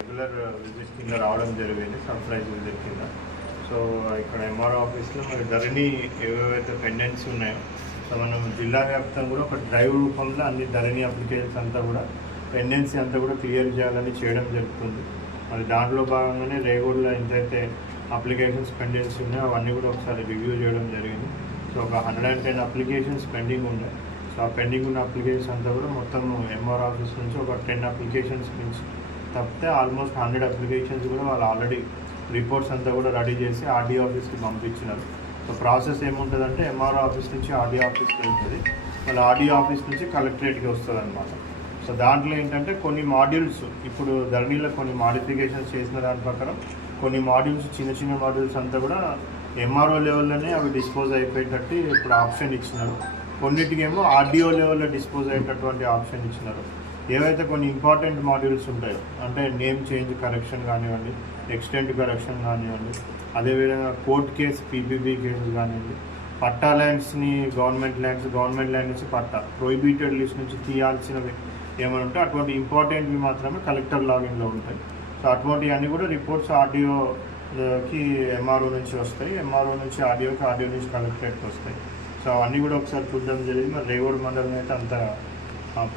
Regular visits కింద రావడం జరిగింది, సర్ప్రైజ్ విజిట్ కింద. సో ఇక్కడ ఎంఆర్ఓ ఆఫీస్లో మరి ధరణి ఏవేవైతే పెండెంట్స్ ఉన్నాయో, సో మనం జిల్లా వ్యాప్తంగా కూడా ఒక డ్రైవ్ రూపంలో అన్ని ధరణి అప్లికేషన్స్ అంతా కూడా పెండెన్సీ అంతా కూడా క్లియర్ చేయాలని చేయడం జరుగుతుంది. మరి దాంట్లో భాగంగానే రేగూడలో ఎంతైతే అప్లికేషన్స్ పెండెన్సీ ఉన్నాయో అవన్నీ కూడా ఒకసారి రివ్యూ చేయడం జరిగింది. సో ఒక 110 అప్లికేషన్స్ పెండింగ్ ఉన్నాయి. సో ఆ పెండింగ్ ఉన్న అప్లికేషన్స్ అంతా కూడా మొత్తం ఎంఆర్ ఆఫీస్ నుంచి ఒక 10 అప్లికేషన్స్ నుంచి తప్పితే ఆల్మోస్ట్ 100 అప్లికేషన్స్ కూడా వాళ్ళు ఆల్రెడీ రిపోర్ట్స్ అంతా కూడా రెడీ చేసి ఆర్డీఓ ఆఫీస్కి పంపించినారు. సో ప్రాసెస్ ఏముంటుందంటే ఎంఆర్ఓ ఆఫీస్ నుంచి ఆర్డీఓ ఆఫీస్కి వెళ్తుంది, మళ్ళీ ఆర్డీఓ ఆఫీస్ నుంచి కలెక్టరేట్కి వస్తుంది అనమాట. సో దాంట్లో ఏంటంటే కొన్ని మాడ్యూల్స్ ఇప్పుడు ధరణిలో కొన్ని మాడిఫికేషన్స్ చేసిన దాని ప్రకారం కొన్ని మాడ్యూల్స్ చిన్న చిన్న మాడ్యూల్స్ అంతా కూడా ఎంఆర్ఓ లెవెల్లోనే అవి డిస్పోజ్ అయిపోయేటట్టు ఇప్పుడు ఆప్షన్ ఇచ్చినారు. కొన్నిటికేమో ఆర్డీఓ లెవెల్లో డిస్పోజ్ అయ్యేటటువంటి ఆప్షన్ ఇచ్చినారు. ఏవైతే కొన్ని ఇంపార్టెంట్ మాడ్యూల్స్ ఉంటాయో అంటే నేమ్ చేంజ్ కరెక్షన్ కానివ్వండి, ఎక్స్టెంట్ కరెక్షన్ కానివ్వండి, అదేవిధంగా కోర్ట్ కేసు పీపీబీ కేసు కానివ్వండి, పట్టా ల్యాండ్స్ని గవర్నమెంట్ ల్యాండ్ నుంచి పట్టా ప్రొహిబిటెడ్ లిస్ట్ నుంచి తీయాల్సినవి ఏమైనా ఉంటే అటువంటి ఇంపార్టెంట్వి మాత్రమే కలెక్టర్ లాగిన్లో ఉంటాయి. సో అటువంటివన్నీ కూడా రిపోర్ట్స్ ఆర్డీఓకి ఎంఆర్ఓ నుంచి వస్తాయి, ఎంఆర్ఓ నుంచి ఆర్డీఓకి, ఆర్డీఓ నుంచి కలెక్టరేట్కి వస్తాయి. సో అవన్నీ కూడా ఒకసారి చూడడం జరిగింది. మరి రేగూడ మండలం అయితే అంత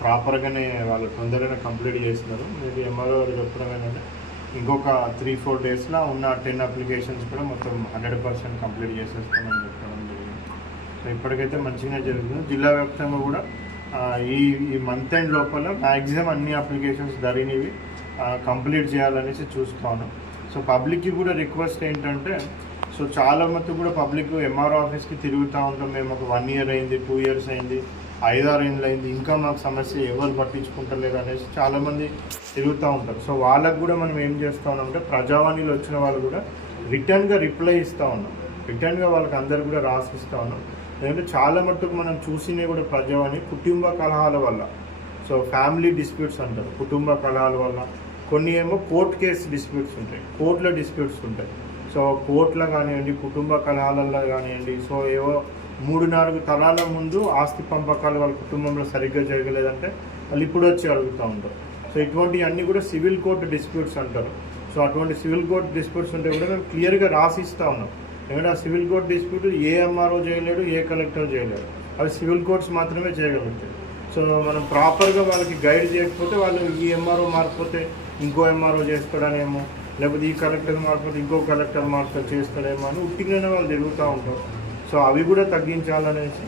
ప్రాపర్గానే వాళ్ళు తొందరగానే కంప్లీట్ చేస్తున్నారు. మీరు ఎంఆర్ఓ గారు చెప్పడం ఏంటంటే ఇంకొక 3-4 డేస్లో ఉన్న 10 అప్లికేషన్స్ కూడా మొత్తం 100% కంప్లీట్ చేసేస్తామని చెప్పడం జరిగింది. సో ఇప్పటికైతే మంచిగానే జరుగుతుంది. జిల్లా వ్యాప్తంగా కూడా ఈ మంత్ ఎండ్ లోపల మ్యాక్సిమం అన్ని అప్లికేషన్స్ ధరణివి కంప్లీట్ చేయాలనేసి చూస్తాను. సో పబ్లిక్కి కూడా రిక్వెస్ట్ ఏంటంటే, సో చాలా మటుకు కూడా పబ్లిక్ ఎంఆర్ఓ ఆఫీస్కి తిరుగుతూ ఉంటాం. మేము ఒక 1 year అయింది, 2 years అయింది, 5-6 ఏళ్ళు అయింది, ఇంకా మాకు సమస్య ఎవరు పట్టించుకుంటలేరు అనేసి చాలామంది తిరుగుతూ ఉంటారు. సో వాళ్ళకు కూడా మనం ఏం చేస్తూ ఉన్నామంటే ప్రజావాణిలో వచ్చిన వాళ్ళు కూడా రిటర్న్గా రిప్లై ఇస్తూ ఉన్నాం, రిటర్న్గా వాళ్ళకి అందరు కూడా రాసిస్తూ ఉన్నాం. ఎందుకంటే చాలా మట్టుకు మనం చూసినవి కూడా ప్రజావాణి కుటుంబ కలహాల వల్ల, సో ఫ్యామిలీ డిస్ప్యూట్స్ అంటారు, కుటుంబ కలహాల వల్ల, కొన్ని ఏమో కోర్ట్ కేసు డిస్ప్యూట్స్ ఉంటాయి, కోర్టులో డిస్ప్యూట్స్ ఉంటాయి. సో కోర్టులో కానివ్వండి, కుటుంబ కలహాలలో కానివ్వండి, సో ఏవో 3-4 తరాల ముందు ఆస్తి పంపకాలు వాళ్ళ కుటుంబంలో సరిగ్గా జరగలేదంటే వాళ్ళు ఇప్పుడు వచ్చి అడుగుతూ ఉంటారు. సో ఇటువంటివన్నీ కూడా సివిల్ కోర్టు డిస్ప్యూట్స్ అంటారు. సో అటువంటి సివిల్ కోర్టు డిస్ప్యూట్స్ ఉంటే కూడా మేము క్లియర్గా రాసిస్తూ ఉన్నాం. ఎందుకంటే ఆ సివిల్ కోర్ట్ డిస్ప్యూట్ ఏ ఎంఆర్ఓ చేయలేడు, ఏ కలెక్టర్ చేయలేడు, అవి సివిల్ కోర్ట్స్ మాత్రమే చేయగలుగుతాయి. సో మనం ప్రాపర్గా వాళ్ళకి గైడ్ చేయకపోతే వాళ్ళు ఈ ఎంఆర్ఓ మారిపోతే ఇంకో ఎంఆర్ఓ చేస్తాడనేమో, లేకపోతే ఈ కలెక్టర్ మారిపోతే ఇంకో కలెక్టర్ మార్పు చేస్తాడేమో అని ఉట్టిగానే వాళ్ళు తిరుగుతూ ఉంటారు. సో అవి కూడా తగ్గించాలనేసి